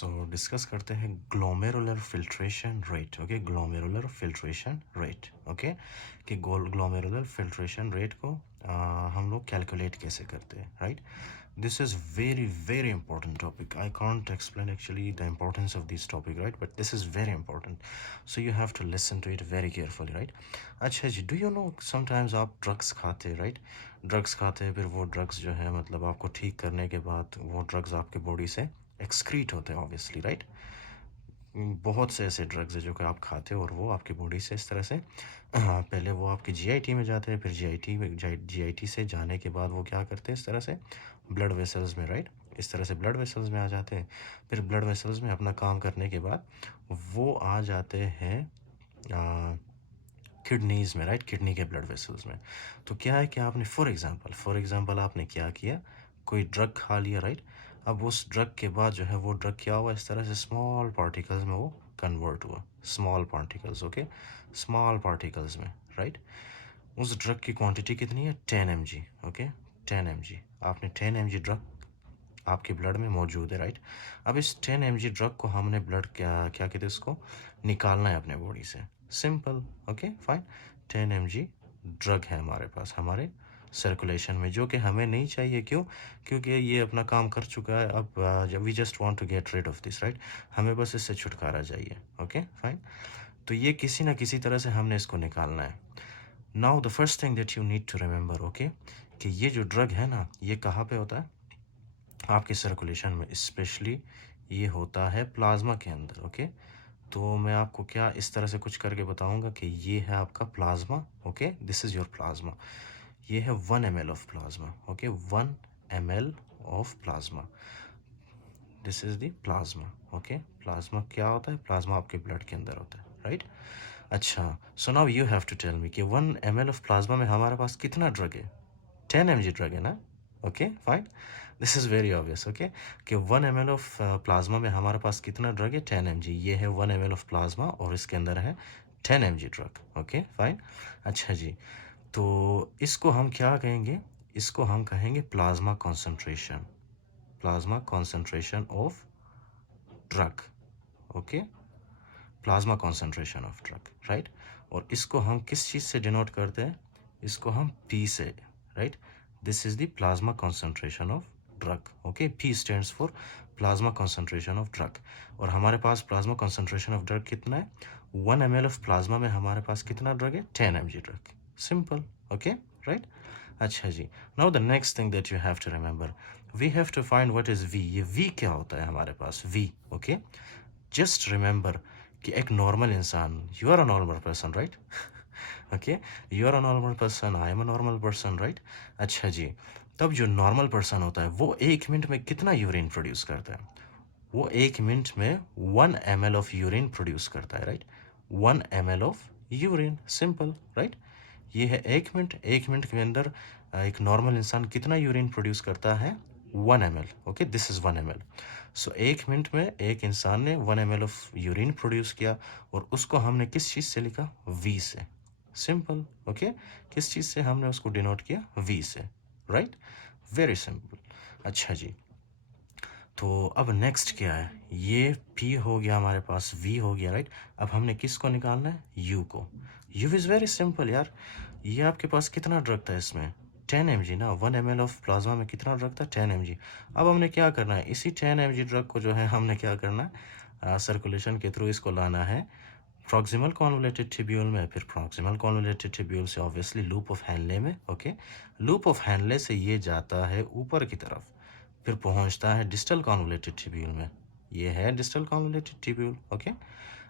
तो डिस्कस करते हैं glomerular filtration rate. Okay, glomerular filtration rate. Okay, कि ग्लोमेरुलर फिल्ट्रेशन रेट को हम लोग कैलकुलेट कैसे करते हैं, right. This is very very important topic. I can't explain actually the importance of this topic, right, but this is very important. So you have to listen to it very carefully, right. अच्छा जी, do you know sometimes आप drugs खाते हैं, right. Drugs खाते हैं, फिर वो drugs जो है मतलब आपको ठीक करने के बाद वो ड्रग्स आपके बॉडी से एक्सक्रीट होते हैं, ऑब्वियसली, राइट. बहुत से ऐसे ड्रग्स हैं जो कि आप खाते हो और वो आपकी बॉडी से इस तरह से पहले वो आपके जीआईटी में जाते हैं, फिर जीआईटी से जाने के बाद वो क्या करते हैं इस तरह से ब्लड वेसल्स में, राइट. इस तरह से ब्लड वेसल्स में आ जाते हैं. फिर ब्लड वेसल्स में अपना काम करने के बाद वो आ जाते हैं किडनीज़ में, राइट, किडनी के ब्लड वेसल्स में. तो क्या है कि आपने फॉर एग्जांपल आपने क्या किया, कोई ड्रग खा लिया, राइट. अब उस ड्रग के बाद जो है वो ड्रग क्या हुआ, इस तरह से स्मॉल पार्टिकल्स में वो कन्वर्ट हुआ, small particles. Okay, small particles में, राइट. उस ड्रग की क्वांटिटी कितनी है, 10 mg. Okay, 10 mg. आपने 10 mg ड्रग आपके ब्लड में मौजूद है, राइट. अब इस 10 mg ड्रग को हमने ब्लड क्या क्या कहते हैं इसको निकालना है अपने बॉडी से. Simple. Okay, fine. 10 mg drug है हमारे पास, हमारे सर्कुलेशन में, जो कि हमें नहीं चाहिए. क्यों? क्योंकि ये अपना काम कर चुका है. अब जब we just want to get rid of this, right. हमें बस इससे छुटकारा चाहिए. Okay, fine. तो ये किसी ना किसी तरह से हमने इसको निकालना है. Now the first thing that you need to remember, okay, कि ये जो ड्रग है ना, ये कहाँ पे होता है आपके सर्कुलेशन में. स्पेशली ये होता है प्लाज्मा के अंदर. ओके, तो मैं आपको क्या इस तरह से कुछ करके बताऊंगा कि ये है आपका plasma. Okay, this is your plasma. ये है 1 ml of plasma. Okay, 1 ml of plasma. This is the plasma. Okay, plasma क्या होता है, प्लाज्मा आपके ब्लड के अंदर होता है, राइट. अच्छा, so now you have to tell me कि 1 ml ऑफ प्लाज्मा में हमारे पास कितना ड्रग है. 10 mg ड्रग है ना. Okay, fine. This is very obvious. Okay, कि 1 ml ऑफ प्लाज्मा में हमारे पास कितना ड्रग है, 10 mg. ये है 1 ml ऑफ प्लाज्मा और इसके अंदर है 10 mg ड्रग. Okay, fine. अच्छा जी, तो इसको हम क्या कहेंगे, इसको हम कहेंगे plasma concentration. Plasma concentration of drug. Okay, plasma concentration of drug, right. और इसको हम किस चीज़ से डिनोट करते हैं, इसको हम पी से, right. This is the plasma concentration of drug. Okay, P stands for plasma concentration of drug. और हमारे पास प्लाज्मा कॉन्सेंट्रेशन ऑफ ड्रग कितना है, 1 ml ऑफ प्लाज्मा में हमारे पास कितना ड्रग है, 10 mg drug. Simple. Okay, right. अच्छा जी, now the next thing that you have to remember, we have to find what is V. ये वी क्या होता है हमारे पास, वी. ओके, जस्ट रिमेंबर कि एक नॉर्मल इंसान, you are a normal person, right. Okay, you are a normal person, I am a normal person, right. अच्छा जी, तब जो नॉर्मल पर्सन होता है वो 1 मिनट में कितना यूरिन प्रोड्यूस करता है, वो 1 मिनट में 1 ml ऑफ यूरिन प्रोड्यूस करता है, right. 1 ml of urine. Simple, right. ये है 1 मिनट. 1 मिनट के अंदर एक नॉर्मल इंसान कितना यूरिन प्रोड्यूस करता है, 1 ml. Okay, this is 1 ml. So 1 minute में एक इंसान ने 1 ml ऑफ यूरिन प्रोड्यूस किया और उसको हमने किस चीज़ से लिखा, वी से. सिंपल. ओके, किस चीज़ से हमने उसको डिनोट किया, वी से, राइट. Very simple. अच्छा जी, तो अब नेक्स्ट क्या है, ये P हो गया हमारे पास, V हो गया, राइट. अब हमने किसको निकालना है, U को. U इज़ वेरी सिंपल यार. ये आपके पास कितना ड्रग था इसमें, 10 mg ना. 1 ml ऑफ प्लाज्मा में कितना ड्रग था, 10 mg. अब हमने क्या करना है, इसी 10 mg ड्रग को जो है हमने क्या करना है, सर्कुलेशन के थ्रू इसको लाना है प्रॉक्सिमल कॉन्वोलेटेड ट्यूब्यूल में. फिर प्रॉक्सिमल कॉन्वोलेटेड ट्यूब्यूल से ऑब्वियसली लूप ऑफ हैनले में. ओके, लूप ऑफ हैनले से ये जाता है ऊपर की तरफ, फिर पहुंचता है डिस्टल कॉन्वोलेटेड ट्यूब्यूल में. ये है डिस्टल कॉन्वोलेटेड ट्यूब्यूल. ओके,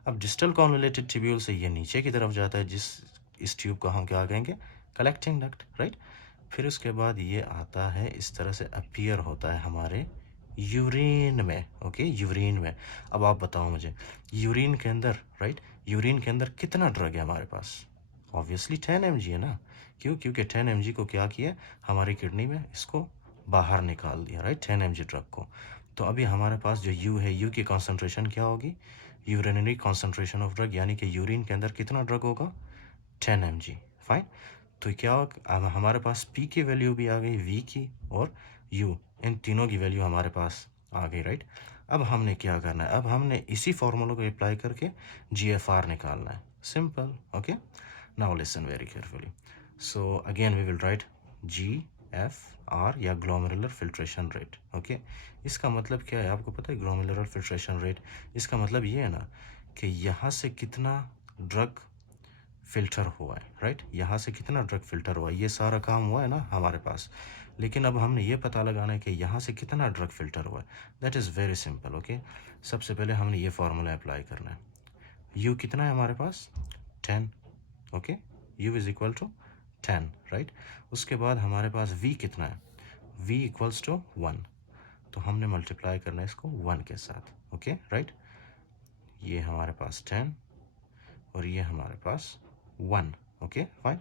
अब डिस्टल कॉन्वोलेटेड ट्यूब्यूल से ये नीचे की तरफ जाता है, इस ट्यूब को हम क्या कहेंगे, कलेक्टिंग डक्ट, राइट. फिर उसके बाद ये आता है इस तरह से अपीयर होता है हमारे यूरिन में. ओके, यूरिन में. अब आप बताओ मुझे, यूरिन के अंदर, राइट, यूरिन के अंदर कितना ड्रग है हमारे पास, ऑब्वियसली 10 mg है ना. क्यों? क्योंकि 10 mg को क्या किया हमारी किडनी में, इसको बाहर निकाल दिया, राइट, 10 mg ड्रग को. तो अभी हमारे पास जो यू है, यू की कॉन्सेंट्रेशन क्या होगी, यूरिनरी कॉन्सेंट्रेशन ऑफ ड्रग, यानी कि यूरिन के अंदर कितना ड्रग होगा, 10 mg. फाइन. तो क्या अब हमारे पास पी की वैल्यू भी आ गई, वी की और यू, इन तीनों की वैल्यू हमारे पास आ गई, राइट. अब हमने क्या करना है, अब हमने इसी फॉर्मूला को अप्लाई करके GFR निकालना है, simple. Okay, now listen very carefully. So again we will write GFR या ग्लोमेरुलर फिल्ट्रेशन रेट। ओके, इसका मतलब क्या है आपको पता है? ग्लोमेरुलर फिल्ट्रेशन रेट, इसका मतलब ये है ना कि यहाँ से कितना ड्रग फ़िल्टर हुआ है, राइट? यहाँ से कितना ड्रग फ़िल्टर हुआ है, ये सारा काम हुआ है ना हमारे पास। लेकिन अब हमने ये पता लगाना है कि यहाँ से कितना ड्रग फ़िल्टर हुआ है। That is very simple. Okay, सबसे पहले हमने ये फार्मूला अप्लाई करना है। U कितना है हमारे पास? 10। Okay, U is equal to 10, right? उसके बाद हमारे पास V कितना है? V equals to 1। तो हमने मल्टीप्लाई करना है इसको 1 के साथ। Okay, right? ये हमारे पास 10 और ये हमारे पास 1। Okay, fine.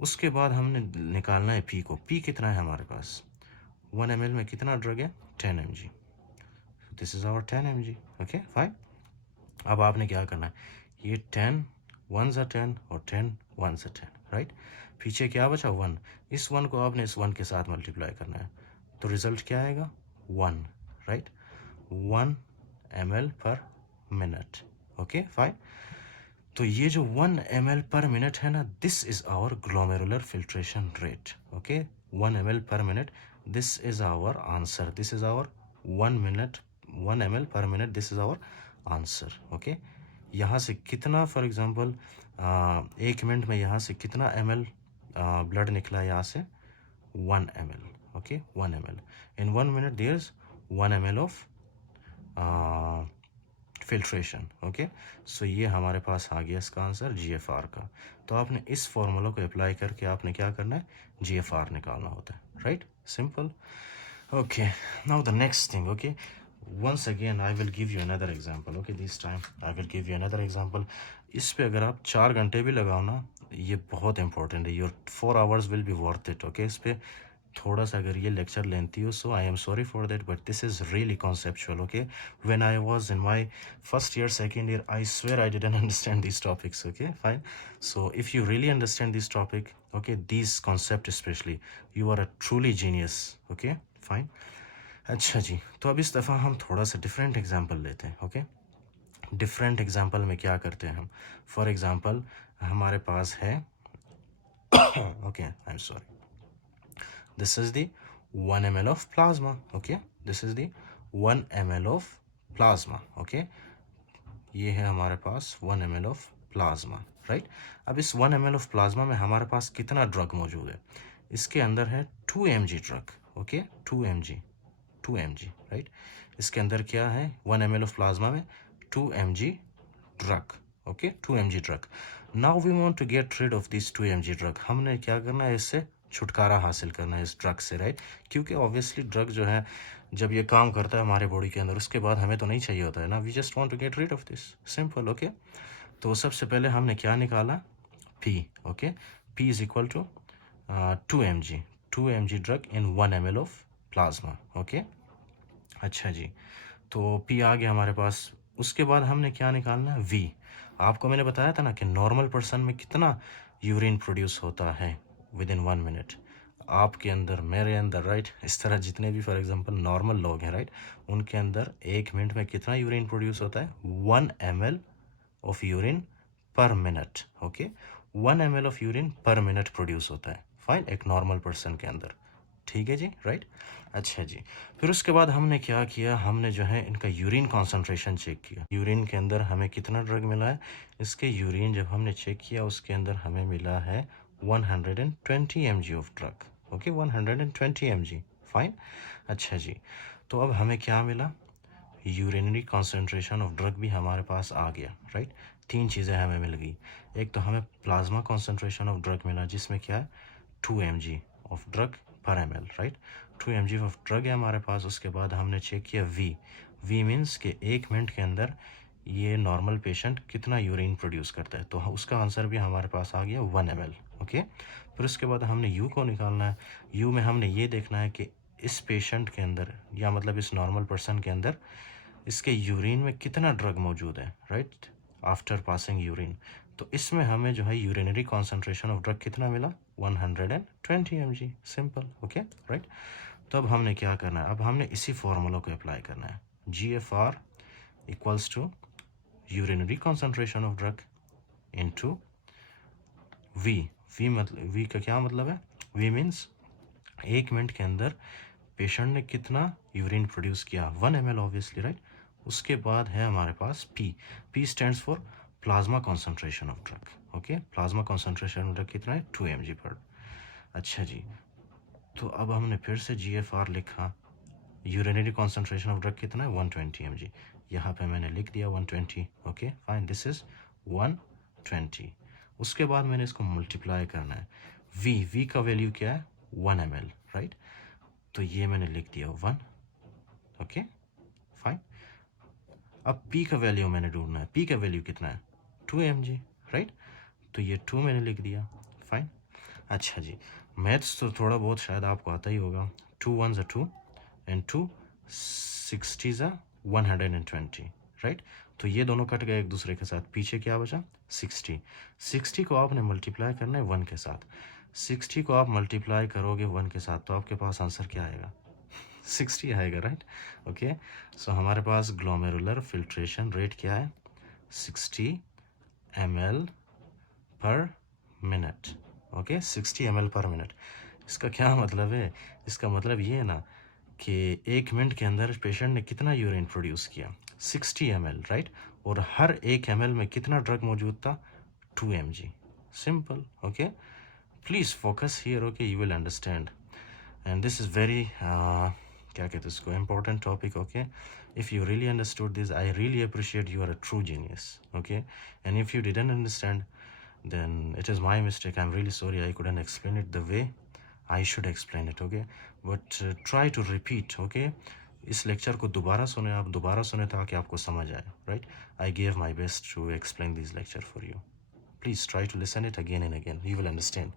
उसके बाद हमने निकालना है पी को। पी कितना है हमारे पास? 1 ml में कितना ड्रग है? 10 mg। This is our 10 mg। Okay, fine. अब आपने क्या करना है, ये 10 1 ज़ा 10 और 10 1 ज़ा 10, राइट? पीछे क्या बचा? 1। इस 1 को आपने इस 1 के साथ मल्टीप्लाई करना है, तो रिज़ल्ट क्या आएगा? 1, right? 1 ml per minute. Okay, fine. तो ये जो 1 ml पर मिनट है ना, this is our glomerular filtration rate. Okay, 1 ml per minute, this is our answer. This is our 1 ml per minute, this is our answer. Okay, यहाँ से कितना, for example 1 minute में यहाँ से कितना ml blood निकला यहाँ से? 1 ml। Okay, 1 ml। In 1 minute there is 1 ml of filtration. Okay, so ये हमारे पास आ गया इसका आंसर GFR का। तो आपने इस फॉर्मूला को अप्लाई करके आपने क्या करना है? GFR निकालना होता है, right? Simple. Okay, now the next thing. Okay, once again I will give you another example. Okay, this time I will give you another example. इस पे अगर आप 4 घंटे भी लगाओ ना, ये बहुत इंपॉर्टेंट है। Your 4 hours will be worth it. Okay, इस पे थोड़ा सा अगर ये लेक्चर लेंथी हो, so I am sorry for that, but this is really conceptual. Okay, when I was in my first year second year, I swear I didn't understand these topics. Okay, fine. So if you really understand this topic, okay, this concept specially, you are a truly genius. Okay, fine. अच्छा जी, तो अब इस दफ़ा हम थोड़ा सा different example लेते हैं। ओके, डिफरेंट एग्जांपल में क्या करते हैं हम? फॉर एग्जांपल हमारे पास है okay, I am sorry, this is the 1 ml of plasma। okay, this is the 1 ml of plasma। okay, ये है हमारे पास 1 ml of plasma, राइट? अब इस 1 ml of plasma में हमारे पास कितना ड्रग मौजूद है? इसके अंदर है 2 mg drug. Okay, 2 mg, right? इसके अंदर क्या है? 1 ml of plasma में 2 mg drug. Okay, 2 mg drug. Now we want to get rid of this 2 mg drug. हमने क्या करना है? इससे छुटकारा हासिल करना है इस ड्रग से, राइट? क्योंकि ऑब्वियसली ड्रग जो है जब ये काम करता है हमारे बॉडी के अंदर, उसके बाद हमें तो नहीं चाहिए होता है ना। We just want to get rid of this, simple. Okay, तो सबसे पहले हमने क्या निकाला? P। Okay, P is equal to 2 mg drug in 1 ml of plasma. Okay, अच्छा जी, तो P आ गया हमारे पास। उसके बाद हमने क्या निकालना है? V। आपको मैंने बताया था ना कि नॉर्मल पर्सन में कितना यूरिन प्रोड्यूस होता है विद इन 1 मिनट। आपके अंदर, मेरे अंदर, राइट? इस तरह जितने भी फॉर एग्जांपल नॉर्मल लोग हैं, राइट, उनके अंदर 1 मिनट में कितना यूरिन प्रोड्यूस होता है? 1 ml ऑफ यूरिन पर minute. Okay, 1 ml of urine पर मिनट प्रोड्यूस होता है, फाइन, एक नॉर्मल पर्सन के अंदर। ठीक है जी, राइट? अच्छा जी, फिर उसके बाद हमने क्या किया? हमने जो है इनका यूरिन कॉन्सेंट्रेशन चेक किया। यूरिन के अंदर हमें कितना ड्रग मिला है? इसके यूरिन जब हमने चेक किया, उसके अंदर हमें मिला है 120 mg of drug. Okay, 120 mg, fine. अच्छा जी, तो अब हमें क्या मिला? यूरिनरी कॉन्सेंट्रेशन ऑफ ड्रग भी हमारे पास आ गया, राइट? 3 चीज़ें हमें मिल गई। एक तो हमें प्लाज्मा कॉन्सेंट्रेशन ऑफ ड्रग मिला, जिसमें क्या है? 2 mg ऑफ ड्रग पर ml, right? 2 mg of drug है हमारे पास। उसके बाद हमने चेक किया वी मीन्स कि 1 मिनट के अंदर ये नॉर्मल पेशेंट कितना यूरिन प्रोड्यूस करता है, तो उसका आंसर भी हमारे पास आ गया 1 ml। ओके, फिर उसके बाद हमने यू को निकालना है। यू में हमने ये देखना है कि इस पेशेंट के अंदर, या मतलब इस नॉर्मल पर्सन के अंदर, इसके यूरिन में कितना ड्रग मौजूद है, राइट, आफ्टर पासिंग यूरिन। तो इसमें हमें जो है यूरिनरी कॉन्सेंट्रेशन ऑफ ड्रग कितना मिला? 120 mg, सिंपल। Okay, right? तो अब हमने क्या करना है? अब हमने इसी फॉर्मूला को अप्लाई करना है, GFR equals to urinary concentration of drug into V. V का क्या मतलब है? V मीन्स 1 मिनट के अंदर पेशेंट ने कितना यूरिन प्रोड्यूस किया, 1 ml ऑब्वियसली, राइट. उसके बाद है हमारे पास P. P stands for plasma concentration of drug. Okay, plasma concentration of drug कितना है? 2 mg पर. अच्छा जी, तो अब हमने फिर से GFR लिखा. यूरिनरी कॉन्सेंट्रेशन ऑफ ड्रग कितना है? 120 mg. यहाँ पे मैंने लिख दिया 120. Okay fine, this is 120. उसके बाद मैंने इसको मल्टीप्लाई करना है. V का वैल्यू क्या है? 1 ml, राइट. तो ये मैंने लिख दिया 1. Okay fine. अब P का वैल्यू मैंने ढूंढना है. P का वैल्यू कितना है? 2 mg, राइट. तो ये 2 मैंने लिख दिया. फाइन. अच्छा जी, मैथ्स तो थोड़ा बहुत शायद आपको आता ही होगा. 2 1s are 2 and 2 60s are 120, right. तो ये दोनों कट गए एक दूसरे के साथ. पीछे क्या बचा? 60. 60 को आपने मल्टीप्लाई करना है 1 के साथ. 60 को आप मल्टीप्लाई करोगे 1 के साथ तो आपके पास आंसर क्या आएगा? 60 आएगा, राइट. ओके, सो हमारे पास ग्लोमेरुलर फिल्ट्रेशन रेट क्या है? 60 ml per minute. Okay, 60 ml per minute. इसका क्या मतलब है? इसका मतलब ये है ना कि 1 मिनट के अंदर पेशेंट ने कितना यूरिन प्रोड्यूस किया? 60 ml, राइट. और हर 1 ml में कितना ड्रग मौजूद था? 2 mg. Simple. Okay, please focus here. Okay, you will understand. And this is very क्या कहते हैं इसको, important topic. Okay, if you really understood this, I really appreciate. You are a true genius. Okay, and if you didn't understand, then it is my mistake. I'm really sorry I couldn't explain it the way I should explain it. Okay, but try to repeat. Okay, इस lecture को दोबारा सुने, आप दोबारा सुने ताकि आपको समझ आए, right. I gave my best to explain this lecture for you. Please try to listen it again and again. You will understand.